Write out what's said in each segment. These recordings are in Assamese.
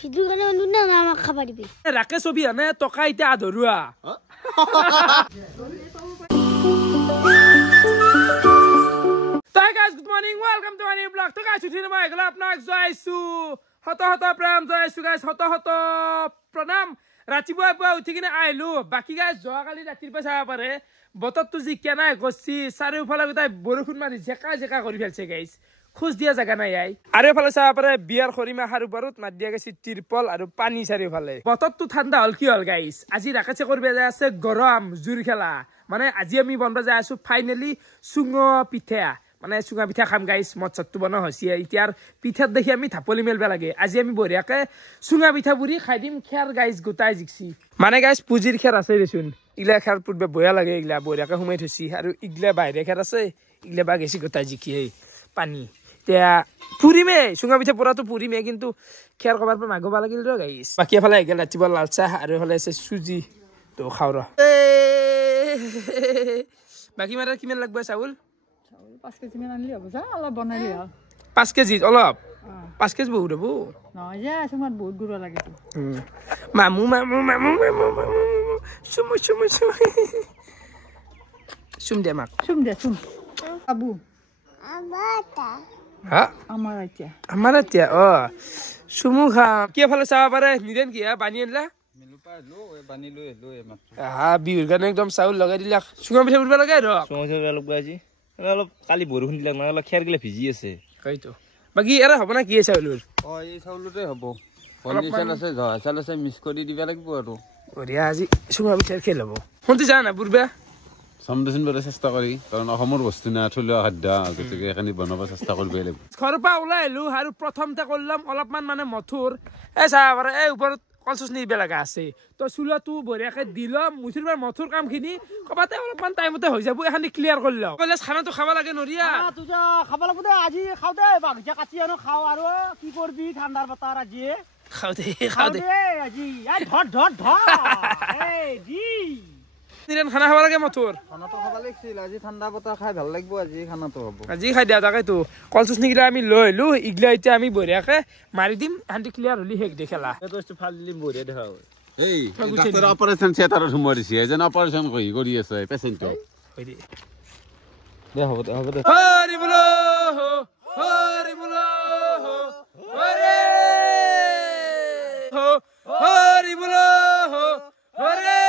ভিডিও গানে নুনা আমাক খাবা দিবি ৰাকে ছবি আনে টকা ইটা আধৰুৱা Hi guys, good morning. Welcome to my new vlog. So guys, today মই গলা আপোনাক জয়ছু হত প্ৰণাম জয়ছু guys হত প্ৰণাম ৰাতিপুৱা উঠি কিনে আইলো বাকি guys যোৱাকালি ৰাতিৰ পৰা চাব পাৰে বতৰটো যি কেনা গছি চাৰিওফালে গটাই বৰষুণ মাৰি জেকা কৰি ফেলছে guys খুজ দিয়া জাগা নাই আই আৰু এফালে চাব পাৰে বিয়াৰ খৰিমা হাৰু বাৰুত মাত দিয়া গৈছে তিৰপল আৰু পানী চাৰিওফালে বতৰটো ঠাণ্ডা হল কি হল guys আজি ৰাকেছে কৰিব যায় আছে গৰম জুৰ খেলা মানে আজি আমি বনবা যায় আছো ফাইনালি সুঙ পিঠা মানে সুঙা পিঠা খাম গাইস মৎসতটো বনা হসি ইতিয়াৰ পিঠাত দেখি আমি থাপলি মেলবা লাগে আজি আমি বঢ়িয়াকে সুঙা পিঠা বুৰি খাই দিম খেৰ গাইস গোটাই জিকছি মানে গাইস পুজিৰ খেৰ আছে দেচোন ইগলা খেৰ পুৰবে বয়া লাগে ইগলা বঢ়িয়াকে হুমাই থছি আৰু ইগলা বাহিৰে খেৰ আছে ইগলা বা গেছি গোটাই জিকি হে পানী তিয়া পুৰিমে সুঙা পিঠা পুৰাটো পুৰিমে কিন্তু খেৰ কবাৰ পৰা মাগবা লাগিল ৰ গাইস বাকি এফালে গেল ৰাতিপুৱা লাল চাহ আৰু এফালে আছে সুজি তো খাও ৰ বাকি মাৰা কিমান লাগবা চাউল 5 কেজি মান আনলি হ'ব যা অলপ বনালি হ 5 কেজি অলপ 5 কেজি বহুত হ'ব নহয় যা তোমার বহুত গুড়া লাগে মামু সুম দে মাক সুম আবু আমাতা হা আমার আতিয়া ও সুমু খা কি ফালে চাবা পারে নিদেন কি বানি আনলা বিহুৰ কাৰণে একদম চাউল লগাই দিলা সুঙা পিঠা উঠবা লগাই ৰ সুঙা পিঠা লগাই আজি অলপ কালি বৰষুণ দিলাক মানে অলপ খেৰ গিলা ভিজি আছে কইতো বাকি এৰা হ'ব না কি চাউলৰ এই চাউলতে হ'ব পনীৰ চাল আছে জহা চাল আছে মিক্স কৰি দিবা লাগিব আৰু বঢ়িয়া আজি সুঙা পিঠাৰ খেল হ'ব শুনতে যা না বুৰবা সমদচিন বৰে চেষ্টা কৰি কাৰণ অসমৰ বস্তু না থলুৱা খাদ্য গতিকে এখানি বনাব চেষ্টা কৰিব লাগিব ঘৰৰ পৰা ওলাই আহিলো আৰু প্ৰথমতে কৰিলাম অলপমান মানে মথুৰ চা পাৰে এই ওপৰত কলচুচ নিবে লাগা আছে তো চুলাটো বঢ়িয়াকে দিলাম মুঠিৰ পৰা মথুৰ কামখিনি কবাতে অলপমান টাইমতে হৈ যাব এখানি ক্লিয়াৰ কৰিল কলে খানাটো খাবা লাগে নৰিয়া তুজা খাবা লাগব দে আজি খাও দে বাগজা কাটি আনো খাও আৰু কি কৰবি ঠাণ্ডাৰ বতাৰ আজি খাও দে আজি ধৰ এই জি নিৰন খানা খাবা লাগে মথুৰ খানাটো খাবা লাগিছিল আজি ঠাণ্ডা বতাহ খাই ভাল লাগিব আজি খানাটো হ'ব আজি খাই দিয়া তাকেতো কলচুচ নিগিলা আমি লৈ আহিলো ইগলা এতিয়া আমি বঢ়িয়াকে মাৰি দিম এখানি ক্লিয়াৰ হলি হেক দেখেলা এইটো ফাল দিলি বঢ়িয়া দেখা হয় এই ডাক্তৰ অপাৰেচন থিয়েটাৰত সোমাইছে এজন অপাৰেচন কৰি আছে পেশেন্টটো হৈ দি দে হ'ব দে হৰি বলো হৰি বলো হৰে হৰি বলো হৰে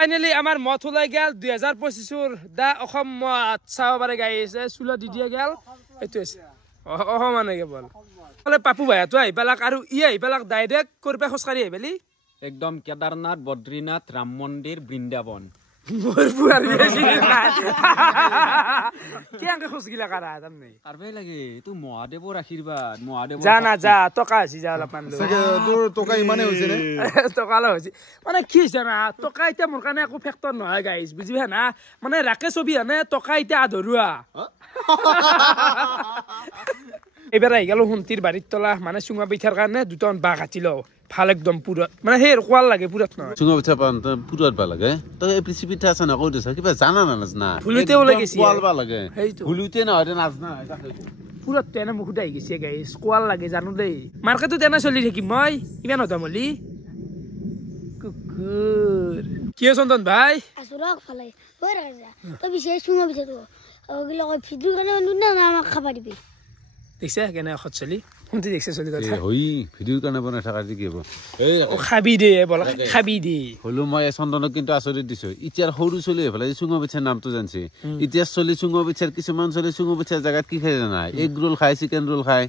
ফাইনালি আমাৰ মথ ওলাই গেল 2025 দা অসম মথ চাব পাৰে গাইছে চুলা দি দিয়া গেল এইটো আছে মানে কেৱল বলে পাপু ভাই তো আহি পেলাক আৰু ই আহি পেলাক ডাইৰেক্ট কৰবা খোজকাঢ়ি আহি পেলি একদম কেদাৰনাথ বদ্ৰীনাথ ৰাম মন্দিৰ বৃন্দাবন কেনেকে খোজ গিলা কাৰা তাৰমানে কাৰবাই লাগে এইটো মহাদেৱৰ আশীৰ্বাদ মহাদেৱৰ যা না যা টকা আছে যা অলপমান তোৰ টকা ইমানে হৈছে নে টকা লৈ হৈছে মানে কি হৈছে না টকা এতিয়া মোৰ কাৰণে একো ফেক্টৰ নহয় গাইজ বুজিবা না মানে ৰাকে ছবি আনে টকা এতিয়া আধৰুৱা এইবাৰ আহি গেলো শুন্তিৰ বাৰীত তলা মানে চুঙা পিঠাৰ কাৰণে দুটামান বাঁহ কাটি লওঁ ভাল একদম পুৰত মানে সেই কোৱাল লাগে পুৰত নহয় চুঙা পিঠা পুৰত বা লাগে তই এই পিঠা পিঠা আছে না কৈ দিছ কিবা জানা না নাজনা ফুলুতে ওলাই গৈছে কোৱাল বা লাগে সেইটো ফুলুতে নহয় নাজনা পুৰত তেনে মুখত আহি গৈছে গাইছ কোৱাল লাগে জানো দেই মাৰ্কেটত তেনে চলি থাকিম মই ইমান হতামলি কুকুৰ কি চন্দন ভাই আসুৰক ফালে কৈ ৰাজা তই বিশেষ সুঙা পিঠাটো অগিলা ভিডিও গানে নুনা আমাক খাবা দিবি দেখছে কেনে অখত চলি শুনতে দেখছে চলি কথা হই ভিডিওৰ কাৰণে বনাই থাকা কি হ'ব এই খাবি দে বল খাবি দে হলো মই চন্দনক কিন্তু আচৰিত দিছো ইতিয়াৰ সৰু চলি এফালে চুঙা পিঠাৰ নামটো জানছি এতিয়া চলি চুঙা পিঠাৰ কিছুমান চলি চুঙা পিঠাৰ জাগাত কি খাই জানা এগ ৰোল খাই চিকেন ৰোল খাই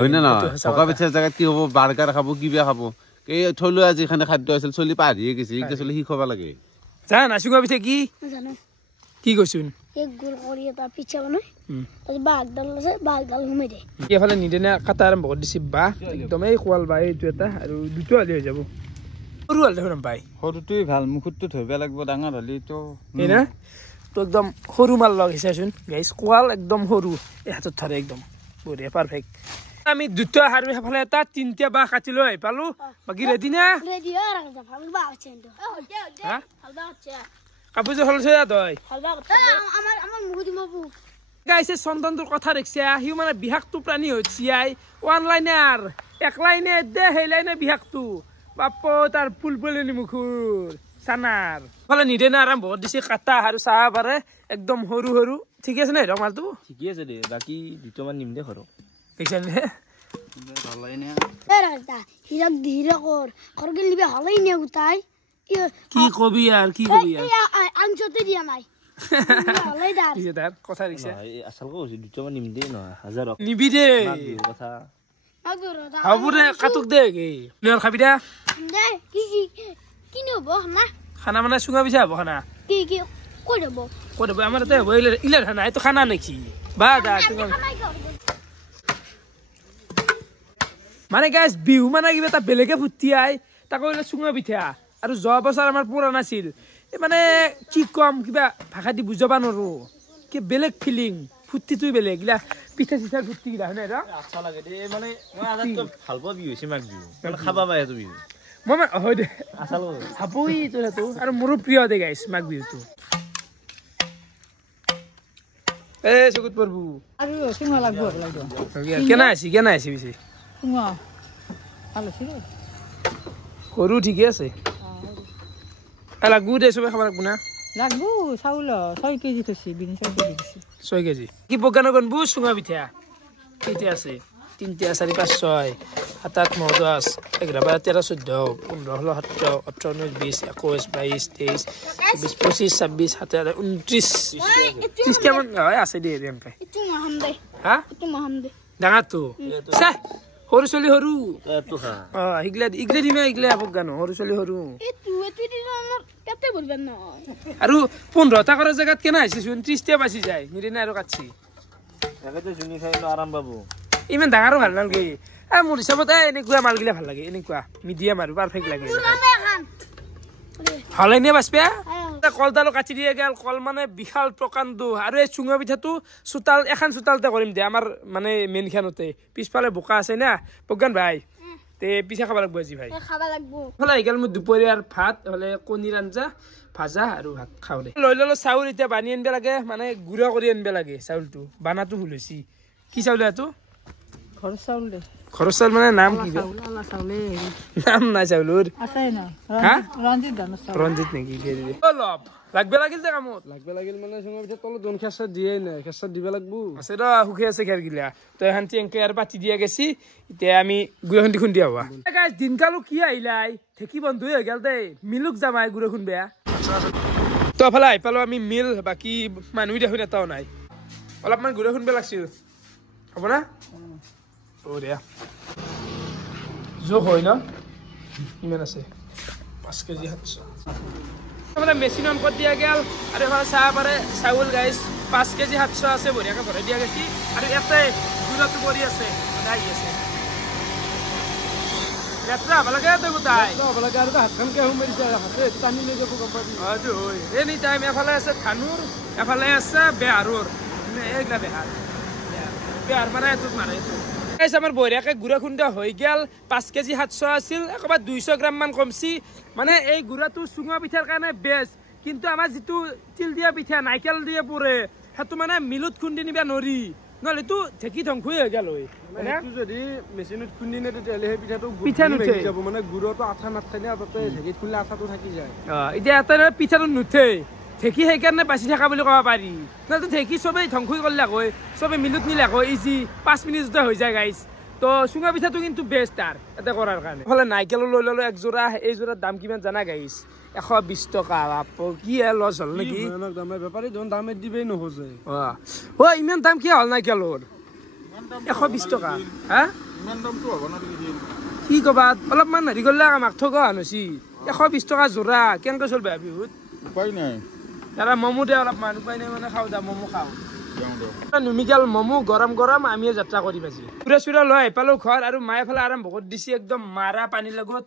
হয় না সকা পিঠাৰ জাগাত কি হ'ব বাৰ্গাৰ খাব কিবা খাব এই থলুৱা যিখানে খাদ্য আছিল চলি পাহৰিয়ে গৈছে এইটা চলি শিকাব লাগে জানা চুঙা পিঠা কি জানো কি কৈছুন এক গোল কৰি এটা পিঠা বনাই বাগডাল আছে বাগডাল ঘুমাই দে এফালে নিদেনে কাটা আৰম্ভ কৰি দিছে বা একদম এই কোৱাল বা এইটো এটা আৰু দুটো আলি হৈ যাব সৰু আলি দেখোন পাই সৰুটোই ভাল মুখটো ধৰিব লাগিব ডাঙৰ হলিটো এই না তো একদম সৰু মাল লগাইছাচোন গাইছ কোৱাল একদম সৰু এই হাতত ধৰে একদম বঢ়িয়া পাৰফেক্ট আমি দুটা আৰু এফালে এটা তিনটা বাঁহ কাটি লৈ পালো বাকি ৰেডি না ৰেডি আৰু ৰাজা ভাল বা আছে হা ভাল বা আছে কাপোৰ যে হলছে তই আমাৰ মুখ দিম বাবু গাইছে চন্দনটোৰ কথা দেখছে সিও মানে বিহাকটো প্ৰাণী হৈছিয়াই ওৱান লাইনাৰ এক লাইনে দে সেই লাইনে বিহাকটো বাপ তাৰ ফুলফুলনি মুখুৰ চানাৰ ফলে নিদে না আৰাম বহুত দিছে কাটা আৰু চাহ পাৰে একদম সৰু সৰু ঠিক আছে নে ৰমালটো ঠিকই আছে দে বাকি দুটামান নিম দে ঘৰত দেখিছানে ভালাই নে রাজা হিরক ধীরে কর গেলি হলাই নে উতাই কি কবি আর কি কবি আর আনছতে দিয়া নাই হলাই দার কি তার কথা দিছে আসল কইছি দুটামান নিম দে না হাজার নিবি দে কথা আগরদা হাবুরে কাটুক দে গে নিয়র খাবি দা দে কি নব না খানা মানে সুঙা বিছা হব খানা কি কই দেব কই দেব আমার তে বইলে ইলে খানা এতো খানা নাকি বা দা সুঙা মানে গাইস বিহু মানে কিবা এটা বেলেগে ফুটিয়াই তাকো চুঙা পিঠা আৰু যোৱা বছৰ আমাৰ পুৰাণ আছিল মানে কি কম কিবা ভাষা দি বুজাব নোৱাৰো কি বেলেগ ফিলিং ফুটিটো বেলেগ গিলা পিঠা চিঠাৰ ফুটি গিলা হয় না আচ্ছা লাগে দে মানে মই আজাত ভাল পাব বিহু হৈছে মাঘ বিহু মানে খাবা পাই তো বিহু মই হয় দে আচল হাবই তোৰাটো আৰু মোৰো প্ৰিয় দে গাইস মাঘ বিহুটো এ চকুত পৰবু আৰু সিংহ লাগব কেনা আছি বিছে সিংহ ভালো ছিল সৰু ঠিকে আছে লাগবো দে চবে খাব লাগবো না লাগব চাউল 6 কেজি থৈছি বিনি 6 কেজি দিছি 6 কেজি কি বগানো গনবো সুঙা পিঠা কেইটা আছে 3 4 5 6 7 8 9 10 11 12 13 14 15 16 17 18 19 20 21 22 23 24 25 26 27 29 30 কেমন আছে দে বেংকাই ইতু মাহামদে হা ইতু মাহামদে ডাঙাটো সা সৰু চলি সৰু তো খা ইগলে দিমে ইগলে বগানো সৰু চলি সৰু ইতু দিনৰ কেতে বলবেন না আৰু 15টা কৰা জায়গাত কেনা আছে 30 টা বাছি যায় নিদিনা আৰু কাটছি একেতে জুনি খাইলো আৰাম পাবো ইমান ডাঙৰো ভাল নালাগে মোৰ হিচাপত এনেকুৱা মালগিলা ভাল লাগে এনেকুৱা মিডিয়াম আৰু পাৰফেক্ট লাগে ভালে নে বাসপে কলডালো কাটি দিয়ে গেল কল মানে বিশাল প্ৰকাণ্ড আৰু এই চুঙা পিঠাটো চোতাল এখন চোতালতে কৰিম দে আমাৰ মানে মেইন খানতে পিছফালে বোকা আছে না প্ৰজ্ঞান ভাই তে পিঠা খাব লাগব আজি ভাই খাবা লাগব হলে গেল মোৰ দুপৰীয়াৰ ভাত হলে কণীৰ আঞ্জা ভাজা আৰু ভাত খাও দে লৈ ললো চাউল এতিয়া বানি আনব লাগে মানে গুড়া কৰি আনব লাগে চাউলটো বানাটো ভুল হৈছে কি চাউল এটো ঘৰ চাউল দে খৰচ চাউল মানে নাম কি আলা চাউলে নাম নাই চাউলৰ আছে না হা ৰঞ্জিত ধান চাউল ৰঞ্জিত নেকি অলপ লাগবে লাগিল যে কামত লাগবে লাগিল মানে চুঙা পিঠা তলত দন খেঁচা দিয়ে নাই খেঁচা দিব লাগবো আছে ৰ সুখে আছে খেৰ গিলা তই শান্তি এনকে আৰু পাতি দিয়া গেছি এতিয়া আমি গুড়া খুন্দি খুন্দি হবা গাইছ দিনকালো কি আহিলাই ঠেকি বন্ধ হৈ গেল দে মিলুক যামাই গুড়া খুন্দবেয়া তো এফালে আহি পালো আমি মিল বাকী মানুহ দেখোন এটাও নাই অলপমান গুড়া খুন্দব লাগছিল হ'ব না অ দিয়া জোখ হয় ন ইমান আছে 5 কেজি 700 মানে মেচিন অন কৰি দিয়া গেল আৰু এফালে চাহ পাৰে চাউল গাইছ 5 কেজি 700 আছে বঢ়িয়াকৈ ভৰাই দিয়া গেছি আৰু ইয়াতে গুড়াটো পৰি আছে আহি আছে লেতৰা হ'ব লাগে তই গোটাই হ'ব লাগে আৰু হাতখনকে আহোঁ মাৰিছে হাতে টানি লৈ যাব গম পাবি হয়তো হয় এনি টাইম এফালে আছে ধানুৰ এফালে আছে বেহাৰৰ এইগিলা বেহাৰ মানে এইটোত মানে এইটো আমাৰ বঢ়িয়াকৈ গুড়া খুন্দা হৈ গেল 5 কেজি 700 আছিল একবাৰ 200 গ্ৰাম মান কমছি মানে এই গুড়াটো চুঙা পিঠাৰ কাৰণে বেষ্ট কিন্তু আমাৰ যিটো তিল দিয়া পিঠা নাইকেল দিয়ে পুৰে সেইটো মানে মিলত খুন্দি নিবা নৰি নহ'লে তো ঢেকি ধ্বংস হৈ গেল হয় এইটো যদি মেচিনত খুন্দি নে তেতিয়াহ'লে সেই পিঠাটো পিঠা নুঠে যাব মানে গুড়টো আঠা নাথাকে না তাতে ঢেঁকীত খুলিলে আঠাটো থাকি যায় এতিয়া এটা পিঠাটো নুঠে ঢেঁকী সেইকাৰণে বাচি থকা বুলি ক'ব পাৰি নহ'লে ঢেঁকী চবেই ধ্বংস কৰিলে হয় চবেই মিলত নিলে হয় ইজি 5 মিনিটতে হৈ যায় গাইছ তো চুঙা পিঠাটো কিন্তু বেষ্ট তাৰ এটা কৰাৰ কাৰণে এইফালে নাইকেলো লৈ ল'লো এক যোৰা এই যোৰাৰ দাম কিমান জানা গাইছ 120 টকা কি লছ হ'ল নেকি বেপাৰী দামে দিবেই নোখোজে ইমান দাম কি হ'ল নাইকেলৰ 120 টকা হা কি ক'বা অলপমান হেৰি কৰিলে আমাক ঠগা হৈছি 120 টকা যোৰা কেনেকৈ চলবে বিহুত উপায় নাই দাদা মমো দে অলপমান উপায় নাই মানে খাওঁ দা মমো খাওঁ নুমিকেল মমো গৰম গৰম আমিয়ে যাত্ৰা কৰিম আজি চুৰা চুৰা লৈ আহি পালোঁ ঘৰ আৰু মায়ে ফালে আৰম্ভ কৰি দিছে একদম মাৰা পানীৰ লগত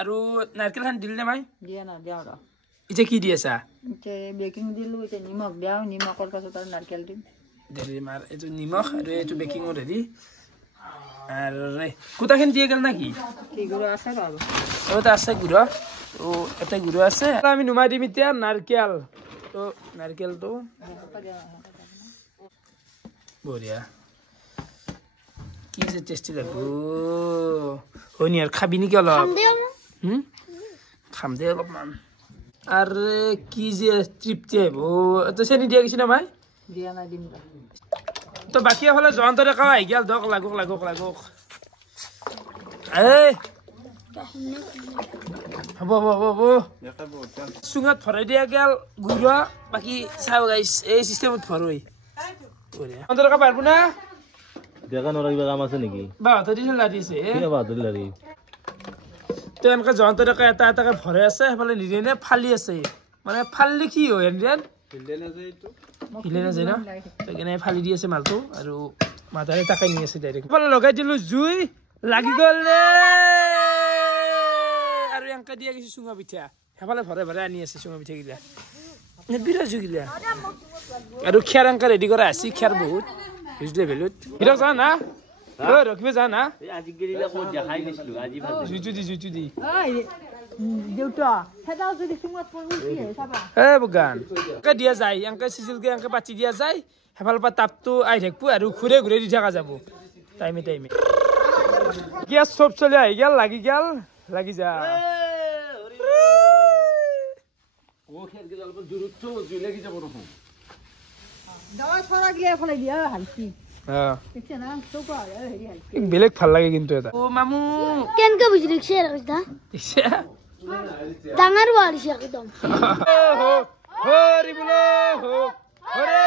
আৰু নাৰকেল খান দিল নে মাই দিয়া না দিয়া ৰ এতিয়া কি দি আছা এতিয়া বেকিং দিলো এতিয়া নিমখ দিয়াও নিমখৰ পাছত আৰু নাৰকেল দিম দেৰি মাৰ এইটো নিমখ আৰু এইটো বেকিঙত হেৰি আৰু কুটাখিনি দিয়ে গেল নাকি কি গুড়া আছে ৰ'ব এটা আছে গুড়া তো এটা গুড়া আছে আমি নুমাই দিম এতিয়া নাৰকেল তো নাৰকেলটো বঢ়িয়া কি যে টেষ্টি লাগিব হয় নি আৰু খাবি নেকি অলপ খাম দে অলপমান আৰে কি যে তৃপ্তি আহিব তই চেনি দিয়া গৈছি না ভাই দিয়া নাই দিম তো বাকী এফালে জয়ন্ত ডেকা আহি গেল দক লাগক এই হ'ব চুঙাত ভৰাই দিয়া গেল গুড়া বাকী চাও গাইছ এই চিষ্টেমত ভৰই জয়ন্ত ডেকা পাৰিব না দেখা নৰা কিবা কাম আছে নেকি বাহাদুৰি লাৰিছে বাহাদুৰি লাৰি তো এনেকৈ জয়ন্ত ডেকা এটা এটাকে ভৰাই আছে সেইফালে নিৰেনে ফালি আছে মানে ফালিলে কি হয় এনৰেন হিলে নাযায় ন সেইকাৰণে ফালি দি আছে মালটো আৰু মাথাৰে তাকে নি আছে ডাইৰেক্ট সেইফালে লগাই দিলোঁ জুই লাগি গ'ল ৰে আৰু এনেকৈ দিয়া গৈছে চুঙা পিঠা সেইফালে ভৰাই আনি আছে চুঙা পিঠাগিলা বিৰাট জুগিলা আৰু খেৰ এনেকৈ ৰেডি কৰা আছে খেৰ বহুত হিউজ লেভেলত হিৰক যা না ৰখিব যা না জুইটো দি দেউতা সেটা যদি সুঙত পৰি কি হয় চাবা বগান এনেকৈ দিয়া যায় এনেকৈ চিজিলকৈ এনেকৈ পাতি দিয়া যায় সেইফালৰ পৰা তাপটো আহি থাকিব আৰু ঘূৰে দি থকা যাব টাইমে গেছ চব চলি আহি গেল লাগি যা বেলেগ ভাল লাগে কিন্তু এটা অ মামু কেনেকে বুঝলি ডাঙৰ বাঢ়িছে একদম হৰি বোলো হৰে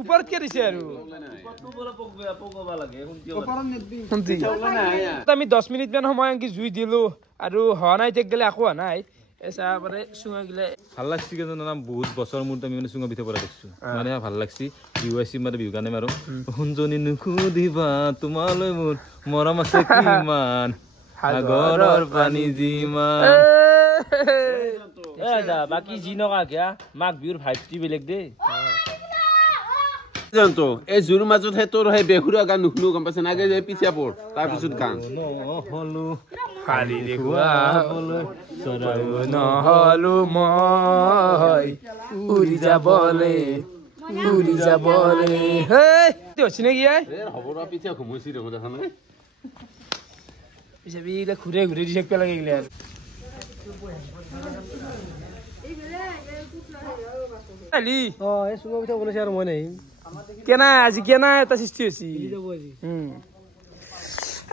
ওপৰত কে দিছে আৰু আমি 10 মিনিট মান সময় আনকি জুই দিলো আৰু হোৱা নাই তেক গেলে আকৌ হোৱা নাই এসা মানে চুঙা গিলা ভাল লাগছি কিন্তু না বহুত বছৰ মূৰত আমি মানে চুঙা পিঠা পৰা দেখছো মানে ভাল লাগছি ইউএসি মানে বিহু গানে মাৰো হুনজনি নুখুদিবা তোমালৈ মোৰ মৰম আছে কিমান সাগৰৰ পানী যিমান যা বাকি যি নকা কিয়া মাঘ বিহুৰ ভাইটি বেলেগ দে জানতো এই জুৰ মাজত হে তোৰ হে বেহুৰা গান নুখনো গম পাইছ না আগে পিছিয়া পৰ তাৰ পিছত গান নহলো খালি দেখুৱা নহলো মই উৰি যাবলে হেই তুই হছি নেকি আই হবৰা পিছিয়া ঘুমৈছি দেখো দেখা নাই পিছে বিলা ঘুৰে দি থাকিব লাগে গিলা আলি এই চুঙা পিঠা বনাইছে আৰু মই নাই কেনা আজি কেনা এটা সৃষ্টি হৈছে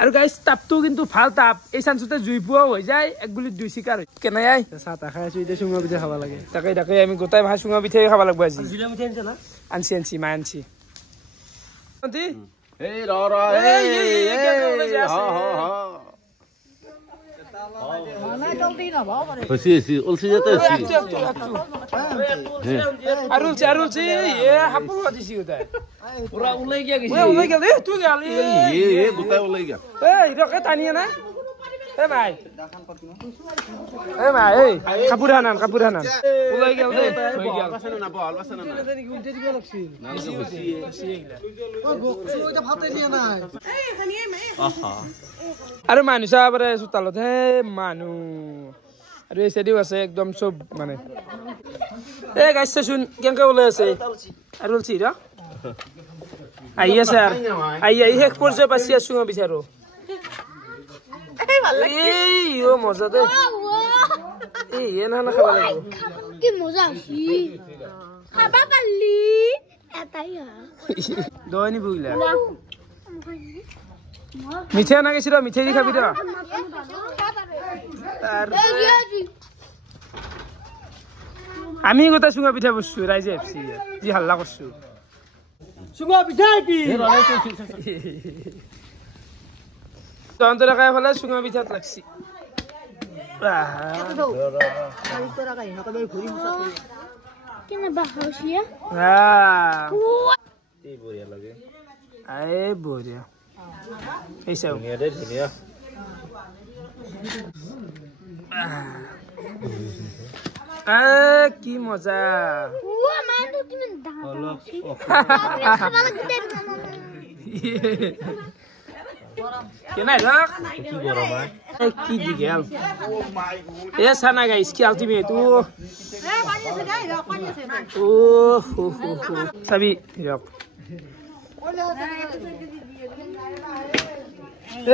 আৰু গাইছ তাপটো কিন্তু ভাল তাপ এই চান্সতে জুই পোৱা হৈ যায় এক গুলিত দুই চিকাৰ কেনাই আই চাহ তাহ খাই আছো এতিয়া চুঙা পিঠা খাব লাগে তাকে আমি গোটাই ভাই চুঙা পিঠাই খাব লাগিব আজি জিলা মিঠাই আনিছে না আনছি মা আনছি এই ৰ হসি অলসি যেতে আৰুলছি এ হাপুৰ দিছি উদাই পুৰা উলাই গিয়া গিছি ওলাই গেল তুই গেল এ গোটাই ওলাই গেল এই ৰকে টানিয়ে না এ ভাই এই কাপোৰ হানান ওলাই গেল দে হৈ গেল বাসনা না বল বাসনা না উল্টে দিব লাগছিল ওইটা ভাতে দিয়া নাই আৰু মানুহ চাবৰে চোতালত হে মানুহ আৰু এই চাইডেও আছে একদম চব মানে এ গাইছ চাচোন কেনেকে ওলাই আছে আৰু ওলছি ৰ আহি আছে আৰু আহি শেষ পৰ্যায় পাইছি আছো বিচাৰো এই ও মজা দে এই এনা খাব লাগিব কি মজা আছে খাবা পালি এটাই দয়নি বুইলা মিঠাই নাগেছি ৰ মিঠাই দি খাবি ৰ আমি গোটা চুঙা পিঠা বসছো রাইজে এফসি যি হাল্লা করছো চুঙা পিঠা কি জয়ন্ত ডেকাই ফেলে চুঙা পিঠাত লাগছি কেনে বাহাউছিয়া এই বঢ়িয়া লাগে এই বঢ়িয়া এই চাও ধুনীয়া দে ধুনীয়া কি মজা কে নাই রাখ কি দি গেল এ সানা গাইস কি আলটিমেট ও সাবি রক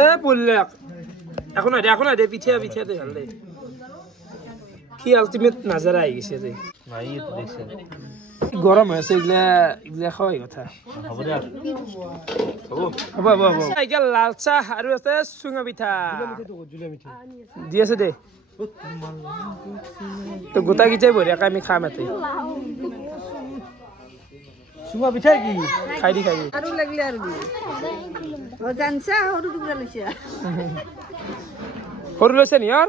এ বললাক এখন আদে পিঠে দে ভাল দে কি আলটিমেট নজর আই গেছে রে ভাই তো দেখছেন গরম হয়েছে এগুলা খাওয়াই কথা হ'ব এগেল লাল চাহ আৰু আছে চুঙা পিঠা দি আছে দে তো গোটা গিটাই বঢ়িয়াকে আমি খাম এতে চুঙা পিঠা কি খাই দি আৰু লাগিলে আৰু জানছা সৰু টুকুৰা লৈছে সৰু লৈছে নি ইয়াৰ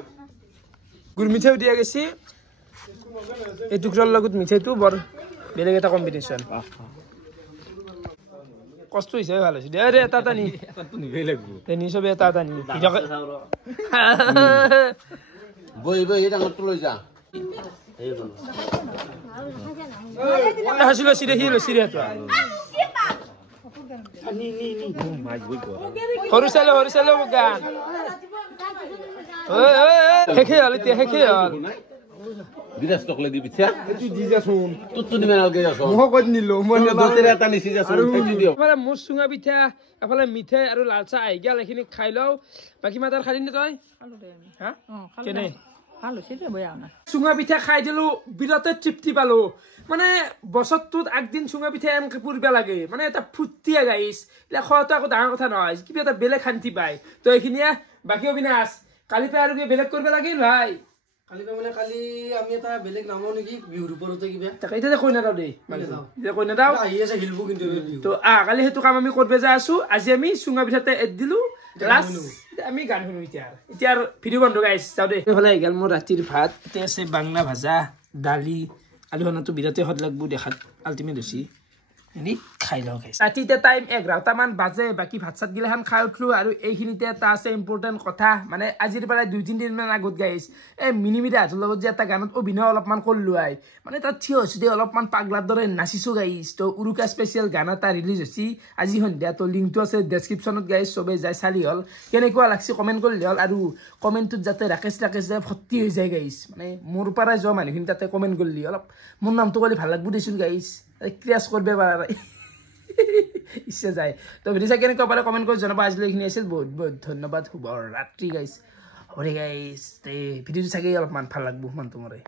গুৰ মিঠাইও দিয়া গেছি এই টুকুৰাৰ লগত মিঠাইটো বৰ বেলেগ এটা কম্বিনেশ্যন কষ্ট হৈছে ভাল হৈছে দে এটা নি এটাতো নিবেই লাগব নি চবে এটা নি বই এই ডাঙৰটো লৈ যা হাসি লছি রে তো হরু চাইলে গান হেখে হল বিরাজ টকলে দি পিঠা তুই দি যাচোন তুতু নিমেন আলগে যাছ মই কই নিলো মই দতেৰে এটা নিছি যাচোন সেইটো দিও এফালে মোৰ চুঙা পিঠা এফালে মিঠাই আৰু লাল চাহ আহি গেল এইখিনি খাই লও বাকি মাতাৰ খালি নে তই হা কেনে ভাল হৈছে দে বেয়া না চুঙা পিঠা খাই দিলো বিৰাটে তৃপ্তি পালো মানে বছৰটোত একদিন চুঙা পিঠা এনেকে পুৰিব লাগে মানে এটা ফুৰ্তিয়া গাইছ এতিয়া খোৱাটো আকৌ ডাঙৰ কথা নহয় কিবা এটা বেলেগ শান্তি পায় তো এইখিনিয়ে বাকী অবিনাশ কালি পাই আৰু বেলেগ কৰিব লাগিল ভাই কালি আমি এটা বেলেগ নামো নেকি বিহুৰ ওপৰতে কিবা তাকে এতিয়া কৈ নাযাওঁ দেই কৈ নাযাওঁ আহি আছে খেলিব কিন্তু তো কালি সেইটো কাম আমি কৰিব যাই আছো আজি আমি চুঙা পিঠাতে এড দিলো আমি গান শুনো এতিয়া আৰু ভিডিঅ' বন্ধ গাইছ যাওঁ দেই এইফালে আহি গ'ল মোৰ ৰাতিৰ ভাত এতিয়া আছে বাংলা ভাজা দালি আলু খানাটো বিৰাটেই সোৱাদ লাগব দেখাত আল্টিমেট হৈছে এনে খাই লওঁ গাইছ ৰাতি এতিয়া টাইম 11টামান বাজে বাকী ভাত চাত গিলাখান খাই উঠলো আৰু এইখিনিতে এটা আছে ইম্পৰ্টেণ্ট কথা মানে আজিৰ পৰা 2-3 দিনমান আগত গাইছ এই মিনিমিটা হাতৰ লগত যে এটা গানত অভিনয় অলপমান কৰিলো আই মানে তাত থিয় হৈছো দে অলপমান পাগলাৰ দৰে নাচিছো গাইছ তো উৰুকা স্পেচিয়েল গান এটা ৰিলিজ হৈছে আজি সন্ধিয়া তো লিংকটো আছে ডেছক্ৰিপশ্যনত গাইছ চবে যাই চালি হ'ল কেনেকুৱা লাগছে কমেণ্ট কৰিলে হ'ল আৰু কমেণ্টটোত যাতে ৰাকেশ যে ভৰ্তি হৈ যায় গাইছ মানে মোৰ পৰা যোৱা মানুহখিনি তাতে কমেণ্ট কৰিলি অলপ মোৰ নামটো ক'লে ভাল লাগব দেচোন গাইছ ক্ৰিয়াছ কৰিব পাৰা ইচ্ছা যায় তো ভিডিঅ' চাই কেনেকুৱা পালে কমেণ্ট কৰি জনাব আজিলৈ এইখিনি আছিল বহুত বহুত ধন্যবাদ শুভ ৰাত্ৰি গাইছ হৰে গাইছ ভিডিঅ'টো চাগে অলপমান ভাল লাগব মনটো মৰে